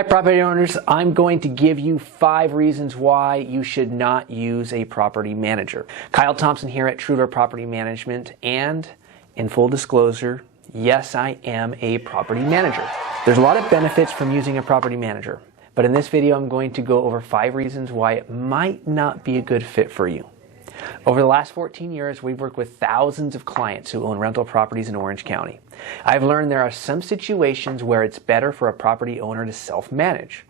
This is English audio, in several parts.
Hi property owners, I'm going to give you 5 reasons why you should not use a property manager. Kyle Thompson here at Truedoor Property Management, and in full disclosure, yes, I am a property manager. There's a lot of benefits from using a property manager, but in this video I'm going to go over 5 reasons why it might not be a good fit for you. Over the last 14 years, we've worked with thousands of clients who own rental properties in Orange County. I've learned there are some situations where it's better for a property owner to self-manage.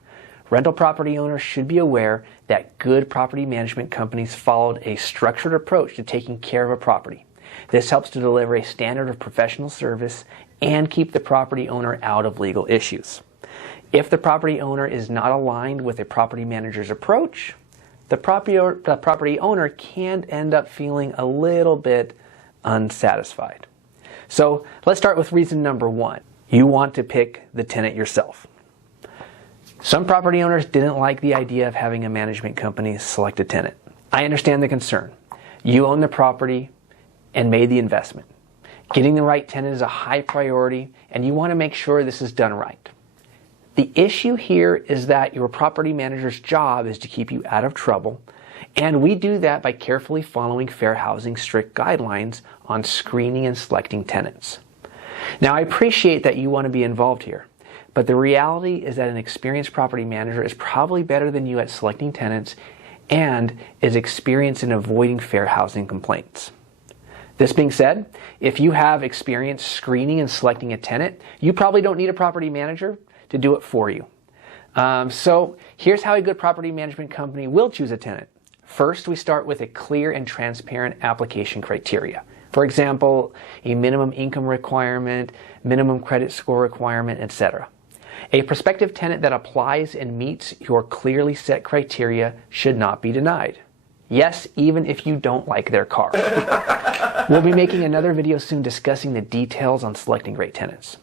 Rental property owners should be aware that good property management companies followed a structured approach to taking care of a property. This helps to deliver a standard of professional service and keep the property owner out of legal issues. If the property owner is not aligned with a property manager's approach, the property owner can end up feeling a little bit unsatisfied. So let's start with reason number 1. You want to pick the tenant yourself. Some property owners didn't like the idea of having a management company select a tenant. I understand the concern. You own the property and made the investment. Getting the right tenant is a high priority, and you want to make sure this is done right. The issue here is that your property manager's job is to keep you out of trouble, and we do that by carefully following fair housing strict guidelines on screening and selecting tenants. Now, I appreciate that you want to be involved here, but the reality is that an experienced property manager is probably better than you at selecting tenants and is experienced in avoiding fair housing complaints. This being said, if you have experience screening and selecting a tenant, you probably don't need a property manager to do it for you. So here's how a good property management company will choose a tenant. First, we start with a clear and transparent application criteria. For example, a minimum income requirement, minimum credit score requirement, etc. A prospective tenant that applies and meets your clearly set criteria should not be denied. Yes, even if you don't like their car. We'll be making another video soon discussing the details on selecting great tenants.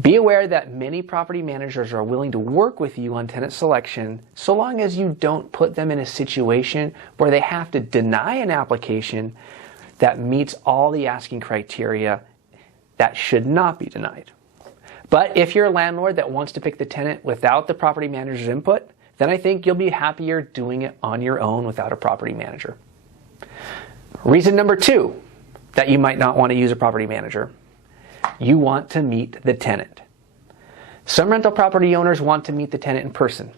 Be aware that many property managers are willing to work with you on tenant selection so long as you don't put them in a situation where they have to deny an application that meets all the asking criteria that should not be denied. But if you're a landlord that wants to pick the tenant without the property manager's input, then I think you'll be happier doing it on your own without a property manager. Reason number 2 that you might not want to use a property manager. You want to meet the tenant. Some rental property owners want to meet the tenant in person.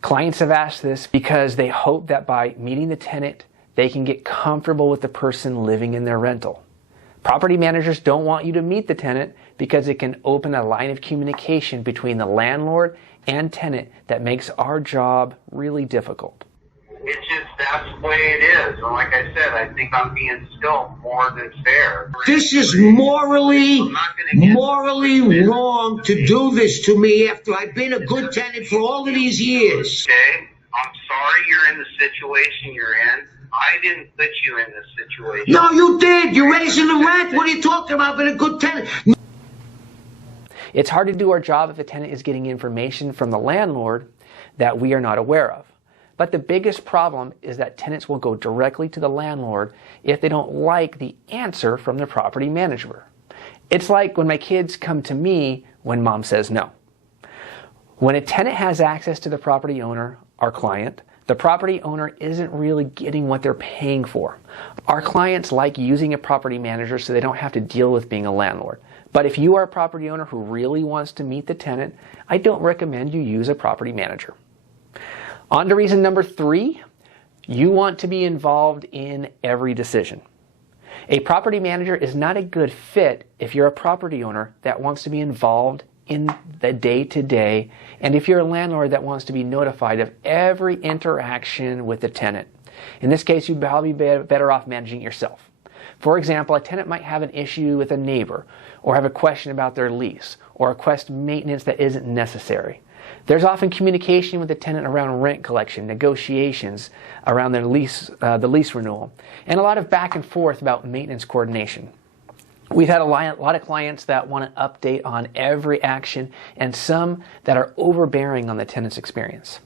Clients have asked this because they hope that by meeting the tenant, they can get comfortable with the person living in their rental. Property managers don't want you to meet the tenant because it can open a line of communication between the landlord and tenant that makes our job really difficult. It's just, that's the way it is. And like I said, I think I'm being still more than fair. This is morally wrong to do this to me after I've been a good tenant for all of these years. Okay? I'm sorry you're in the situation you're in. I didn't put you in this situation. No, you did. You're raising the rent. What are you talking about? Been a good tenant. It's hard to do our job if the tenant is getting information from the landlord that we are not aware of. But the biggest problem is that tenants will go directly to the landlord if they don't like the answer from the property manager. It's like when my kids come to me when mom says no. When a tenant has access to the property owner, our client, the property owner isn't really getting what they're paying for. Our clients like using a property manager so they don't have to deal with being a landlord. But if you are a property owner who really wants to meet the tenant, I don't recommend you use a property manager. On to reason number 3, you want to be involved in every decision. A property manager is not a good fit if you're a property owner that wants to be involved in the day-to-day, and if you're a landlord that wants to be notified of every interaction with the tenant. In this case, you'd probably be better off managing it yourself. For example, a tenant might have an issue with a neighbor, or have a question about their lease, or request maintenance that isn't necessary. There's often communication with the tenant around rent collection, negotiations around their the lease renewal, and a lot of back and forth about maintenance coordination. We've had a lot of clients that want to update on every action, and some that are overbearing on the tenant's experience.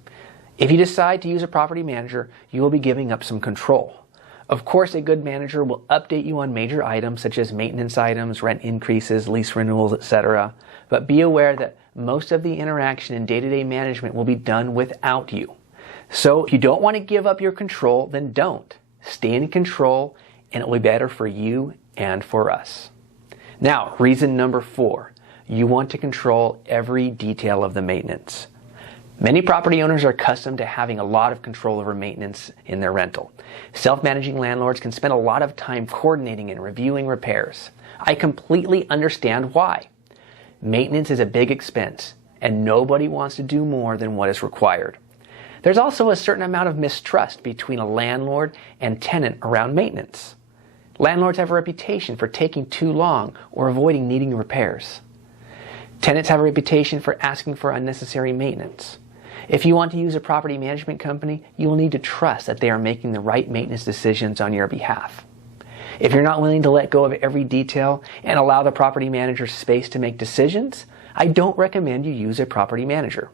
If you decide to use a property manager, you will be giving up some control. Of course, a good manager will update you on major items such as maintenance items, rent increases, lease renewals, etc. But be aware that most of the interaction and day-to-day management will be done without you. So if you don't want to give up your control, then don't. Stay in control, and it will be better for you and for us. Now, reason number 4, you want to control every detail of the maintenance. Many property owners are accustomed to having a lot of control over maintenance in their rental. Self-managing landlords can spend a lot of time coordinating and reviewing repairs. I completely understand why. Maintenance is a big expense, and nobody wants to do more than what is required. There's also a certain amount of mistrust between a landlord and tenant around maintenance. Landlords have a reputation for taking too long or avoiding needing repairs. Tenants have a reputation for asking for unnecessary maintenance. If you want to use a property management company, you will need to trust that they are making the right maintenance decisions on your behalf. If you're not willing to let go of every detail and allow the property manager space to make decisions, I don't recommend you use a property manager.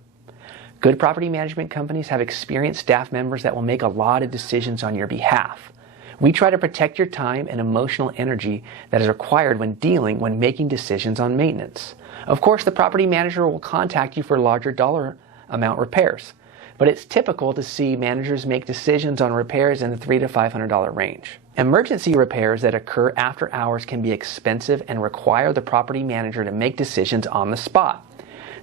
Good property management companies have experienced staff members that will make a lot of decisions on your behalf. We try to protect your time and emotional energy that is required when making decisions on maintenance. Of course, the property manager will contact you for larger dollar amount repairs, but it's typical to see managers make decisions on repairs in the $300 to $500 range. Emergency repairs that occur after hours can be expensive and require the property manager to make decisions on the spot.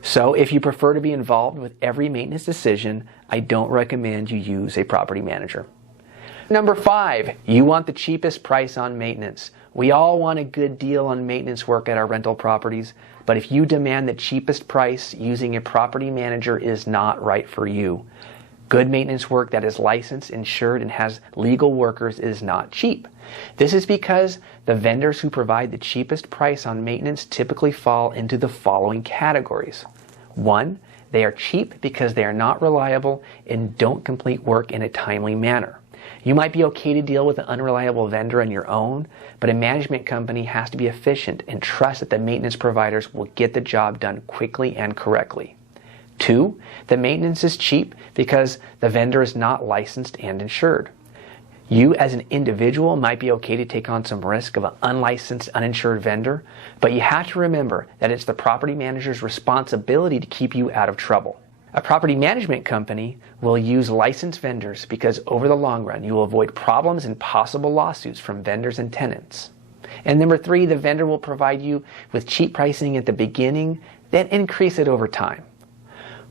So if you prefer to be involved with every maintenance decision, I don't recommend you use a property manager. Number 5, you want the cheapest price on maintenance. We all want a good deal on maintenance work at our rental properties, but if you demand the cheapest price, using a property manager is not right for you. Good maintenance work that is licensed, insured, and has legal workers is not cheap. This is because the vendors who provide the cheapest price on maintenance typically fall into the following categories. 1, they are cheap because they are not reliable and don't complete work in a timely manner. You might be okay to deal with an unreliable vendor on your own, but a management company has to be efficient and trust that the maintenance providers will get the job done quickly and correctly. 2, the maintenance is cheap because the vendor is not licensed and insured. You as an individual might be okay to take on some risk of an unlicensed, uninsured vendor, but you have to remember that it's the property manager's responsibility to keep you out of trouble. A property management company will use licensed vendors because over the long run you will avoid problems and possible lawsuits from vendors and tenants. And number 3, the vendor will provide you with cheap pricing at the beginning, then increase it over time.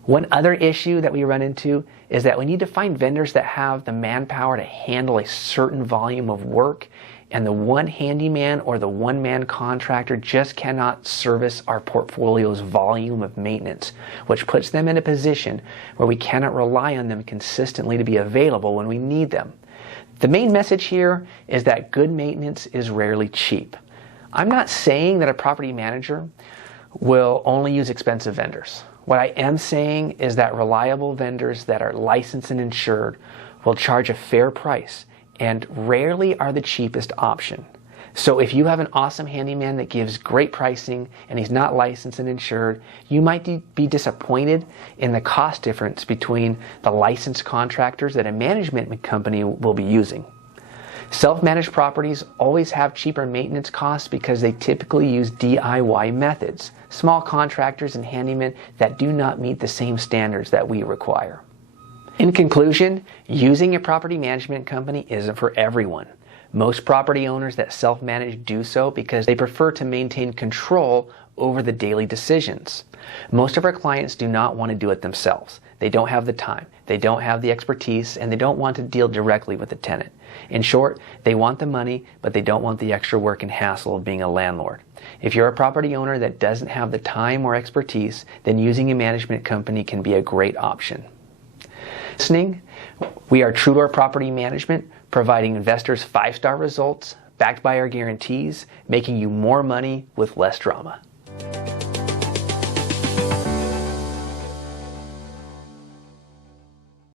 One other issue that we run into is that we need to find vendors that have the manpower to handle a certain volume of work, and the one handyman or the one-man contractor just cannot service our portfolio's volume of maintenance, which puts them in a position where we cannot rely on them consistently to be available when we need them. The main message here is that good maintenance is rarely cheap. I'm not saying that a property manager will only use expensive vendors. What I am saying is that reliable vendors that are licensed and insured will charge a fair price and rarely are the cheapest option. So if you have an awesome handyman that gives great pricing and he's not licensed and insured, you might be disappointed in the cost difference between the licensed contractors that a management company will be using. Self-managed properties always have cheaper maintenance costs because they typically use DIY methods, small contractors and handymen that do not meet the same standards that we require. In conclusion, using a property management company isn't for everyone. Most property owners that self-manage do so because they prefer to maintain control over the daily decisions. Most of our clients do not want to do it themselves. They don't have the time, they don't have the expertise, and they don't want to deal directly with the tenant. In short, they want the money, but they don't want the extra work and hassle of being a landlord. If you're a property owner that doesn't have the time or expertise, then using a management company can be a great option. Listening, we are Truedoor Property Management, providing investors 5-star results, backed by our guarantees, making you more money with less drama.